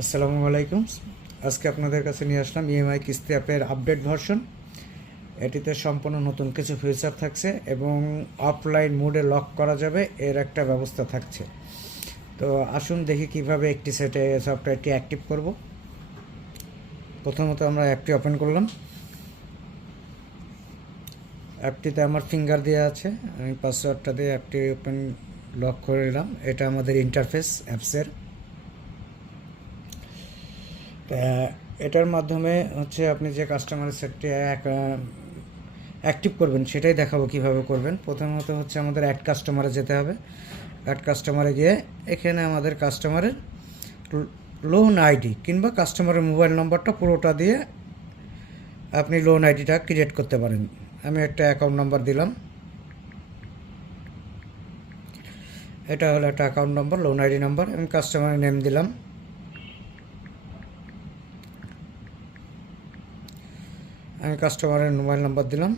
আসসালামু আলাইকুম। আজকে আপনাদের কাছে নিয়ে আসলাম ইএমআই কিস্তি অ্যাপের আপডেট ভার্সন। এটিতে সম্পূর্ণ নতুন কিছু ফিচার থাকছে এবং অফলাইন মোডে লক করা যাবে, এর একটা ব্যবস্থা থাকছে। তো আসুন দেখি কীভাবে একটি সেটে সফটওয়্যারটি অ্যাক্টিভ করব। প্রথমত আমরা অ্যাপটি ওপেন করলাম। অ্যাপটিতে আমার ফিঙ্গার দেওয়া আছে, আমি পাসওয়ার্ডটা দিয়ে অ্যাপটি ওপেন লক করে নিলাম। এটা আমাদের ইন্টারফেস অ্যাপসের এটার মাধ্যমে হচ্ছে আপনি যে কাস্টমারের সেটটি অ্যাক্টিভ করবেন, সেটাই দেখাবো কীভাবে করবেন। প্রথমত হচ্ছে আমাদের অ্যাড কাস্টমারে যেতে হবে। অ্যাড কাস্টমারে গিয়ে এখানে আমাদের কাস্টমারের লোন আইডি কিংবা কাস্টমারের মোবাইল নম্বরটা পুরোটা দিয়ে আপনি লোন আইডিটা ক্রিয়েট করতে পারেন। আমি একটা অ্যাকাউন্ট নম্বর দিলাম। এটা হলো একটা account number loan ID number আমি কাস্টমারের নেম দিলাম। আমি কাস্টমারের মোবাইল নাম্বার দিলাম।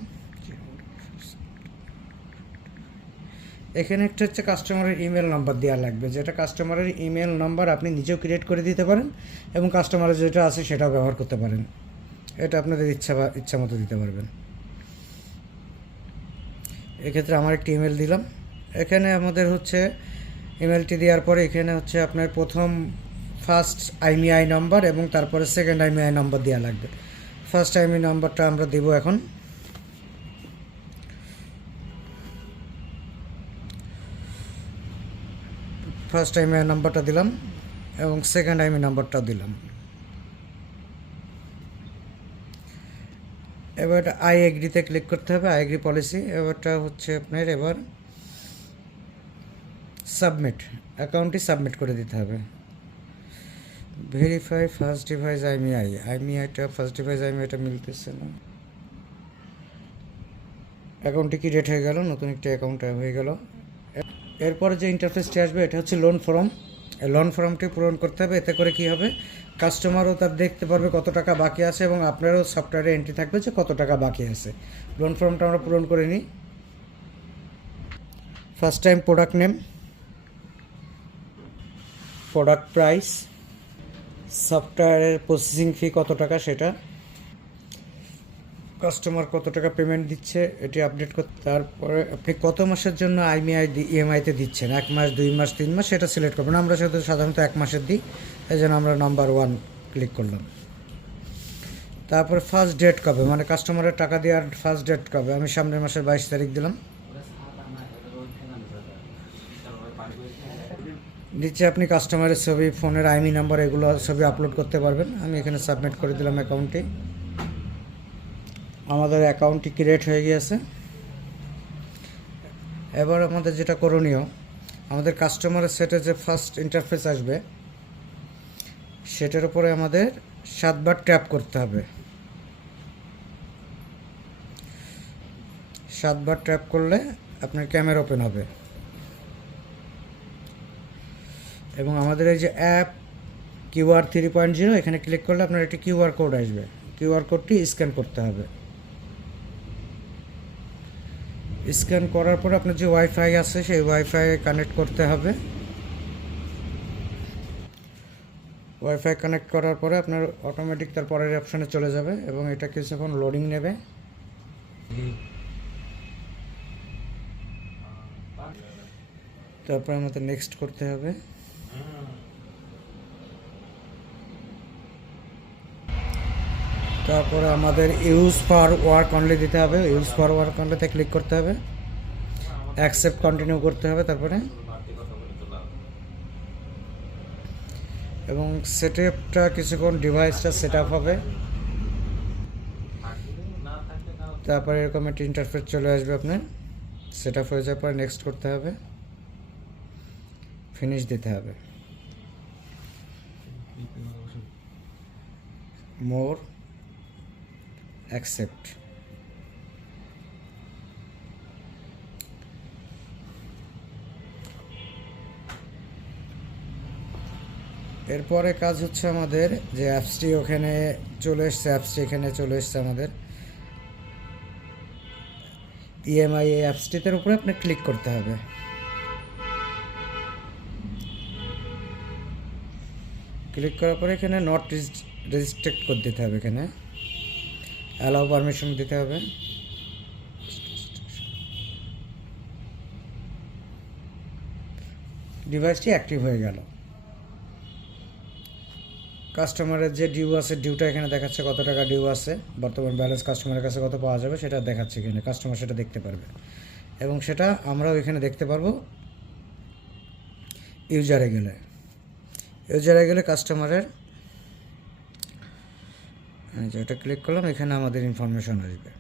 এখানে একটা হচ্ছে কাস্টমারের ইমেল নাম্বার দেওয়া লাগবে, যেটা কাস্টমারের ইমেল নাম্বার আপনি নিজেও ক্রিয়েট করে দিতে পারেন এবং কাস্টমারের যেটা আছে সেটাও ব্যবহার করতে পারেন। এটা আপনাদের ইচ্ছা বা, ইচ্ছা মতো দিতে পারবেন। এক্ষেত্রে আমার একটি ইমেল দিলাম। এখানে আমাদের হচ্ছে ইমেলটি দেওয়ার পরে এখানে হচ্ছে আপনার প্রথম ফার্স্ট আইমিআই নাম্বার এবং তারপরে সেকেন্ড আইমিআই নাম্বার দেওয়া লাগবে। ফার্স্ট আইমি নাম্বারটা আমরা দেব এখন। ফার্স্ট আইমি নাম্বারটা দিলাম এবং সেকেন্ড আইমি নাম্বারটাও দিলাম। এবার আই এগ্রিতে ক্লিক করতে হবে। আই এগ্রি পলিসি এবারটা হচ্ছে আপনার এবার সাবমিট অ্যাকাউন্টটি সাবমিট করে দিতে হবে। ভেরিফাই ফার্স্ট ডিভাইস আইমিআই আইমিআইটা ফার্স্ট ডিভাইস আইমিআইটা মিলতেছে না। অ্যাকাউন্টটি কি রেট হয়ে গেল, নতুন একটি অ্যাকাউন্ট হয়ে গেল। এরপরে যে ইন্টারফেসটি আসবে, এটা হচ্ছে লোন ফর্ম লোন ফর্মটি পূরণ করতে হবে, এতে করে কি হবে? কাস্টমারও তার দেখতে পারবে কত টাকা বাকি আছে এবং আপনারও সফটওয়্যারে এন্ট্রি থাকবে যে কত টাকা বাকি আছে। লোন ফর্মটা আমরা পূরণ করে নিই। First time product name product price সফটওয়্যারের প্রসেসিং ফি কত টাকা সেটা? কাস্টমার কত টাকা পেমেন্ট দিচ্ছে, এটি আপডেট করতে তারপরে আপনি কত মাসের জন্য আইমিআই ইএমআইতে দিচ্ছেন? এক মাস, দুই মাস, তিন মাস, সেটা সিলেক্ট করবেন। আমরা সেটা সাধারণত এক মাসের দিই, এই জন্য আমরা নাম্বার ওয়ান ক্লিক করলাম। তারপরে ফার্স্ট ডেট কবে? মানে কাস্টমারের টাকা দেওয়ার ফার্স্ট ডেট কবে? আমি সামনের মাসের বাইশ তারিখ দিলাম। নিচে আপনি কাস্টমারের ছবি ফোনের আইমি নাম্বার এগুলো ছবি আপলোড করতে পারবেন। আমি এখানে সাবমিট করে দিলাম অ্যাকাউন্টটি আমাদের অ্যাকাউন্টটি ক্রিয়েট হয়ে গিয়েছে। এবার আমাদের যেটা করণীয়, আমাদের কাস্টমারের সেটে যে ফার্স্ট ইন্টারফেস আসবে, সেটার উপরে আমাদের সাতবার ট্যাপ করতে হবে। সাতবার ট্যাপ করলে আপনার ক্যামেরা ওপেন হবে। এবং আমাদের এই যে app QR three point zero এখানে ক্লিক করলে আপনার একটি কিউআর কোড আসবে। কিউআর কোডটি স্ক্যান করতে হবে। স্ক্যান করার পর আপনার যে ওয়াইফাই আছে, সেই ওয়াইফাই কানেক্ট করতে হবে। ওয়াইফাই কানেক্ট করার পরে আপনার অটোমেটিক তার পরের অপশানে চলে যাবে এবং এটা কিছুক্ষণ লোডিং নেবে। তারপর আমাদের নেক্সট করতে হবে। তারপরে আমাদের ইউজ ফর ওয়ার্ক অনলি দিতে হবে। ইউজ ফর ওয়ার্ক অনলিতে ক্লিক করতে হবে। অ্যাকসেপ্ট কন্টিনিউ করতে হবে তারপরে। এবং সেট আপটা কিছুক্ষণ ডিভাইসটা সেট আপ হবে। তারপরে এরকম একটা ইন্টারফেস চলে আসবে আপনার। সেট আপ হয়ে যাওয়ার পরে নেক্সট করতে হবে। ফিনিশ দিতে হবে। মোর অ্যাকসেপ্ট এরপরে কাজ হচ্ছে আমাদের যে অ্যাপসটি ওখানে চলে এসছে, অ্যাপসটি এখানে চলে এসছে আমাদের। ইএমআই এই অ্যাপসটিতে উপরে আপনি ক্লিক করতে হবে। ক্লিক করার পরে এখানে নট রেজিস্ট্রেক্ট করে দিতে হবে এখানে। অ্যালাউ পারমিশন দিতে হবে। ডিভাইসটি অ্যাক্টিভ হয়ে গেল। কাস্টমারের যে ডিউ আছে ডিউটা এখানে দেখাচ্ছে কত টাকা ডিউ আছে। বর্তমান ব্যালেন্স কাস্টমারের কাছে কত পাওয়া যাবে সেটা দেখাচ্ছে এখানে। কাস্টমার সেটা দেখতে পারবে। এবং সেটা আমরাও এখানে দেখতে পারব। ইউজারে গেলে। ইউজারে গেলে কাস্টমারের এটা ক্লিক করলাম, এখানে আমাদের ইনফরমেশন আসবে।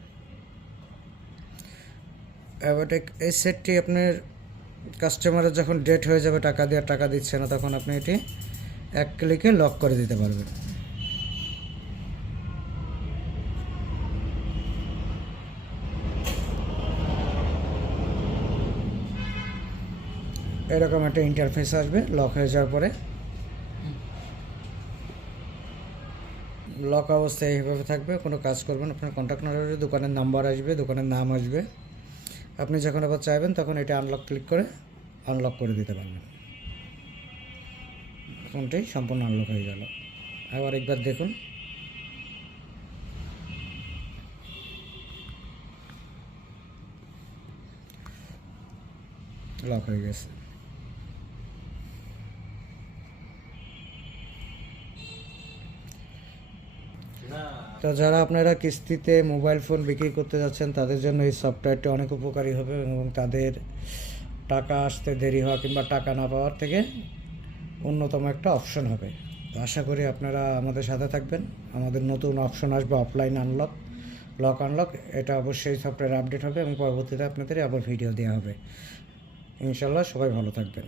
এবার এই সেটটি আপনার কাস্টমারের যখন ডেট হয়ে যাবে, টাকা দেওয়ার টাকা দিচ্ছে না, তখন আপনি এটি এক ক্লিকে লক করে দিতে পারবেন। এরকম একটা ইন্টারফেস আসবে লক হয়ে যাওয়ার পরে। লক অবস্থায় এইভাবে থাকবে, কোনো কাজ করবেন আপনার কন্ট্যাক্ট নাম্বার আসবে দোকানের নাম্বার আসবে, দোকানের নাম আসবে। আপনি যখন আবার চাইবেন, তখন এটা আনলক ক্লিক করে আনলক করে দিতে পারবেন। ফোনটি সম্পূর্ণ আনলক হয়ে গেল। আবার একবার দেখুন। লক হয়ে গেছে। তো যারা আপনারা কিস্তিতে মোবাইল ফোন বিক্রি করতে যাচ্ছেন, তাদের জন্য এই সফটওয়্যারটি অনেক উপকারী হবে এবং তাদের টাকা আসতে দেরি হওয়া কিংবা টাকা না পাওয়ার থেকে অন্যতম একটা অপশন হবে। তো আশা করি আপনারা আমাদের সাথে থাকবেন। আমাদের নতুন অপশন আসবে অফলাইন আনলক, লক আনলক। এটা অবশ্যই সফটওয়্যার আপডেট হবে এবং পরবর্তীতে আপনাদের আবার ভিডিও দেওয়া হবে। ইনশাল্লাহ সবাই ভালো থাকবেন।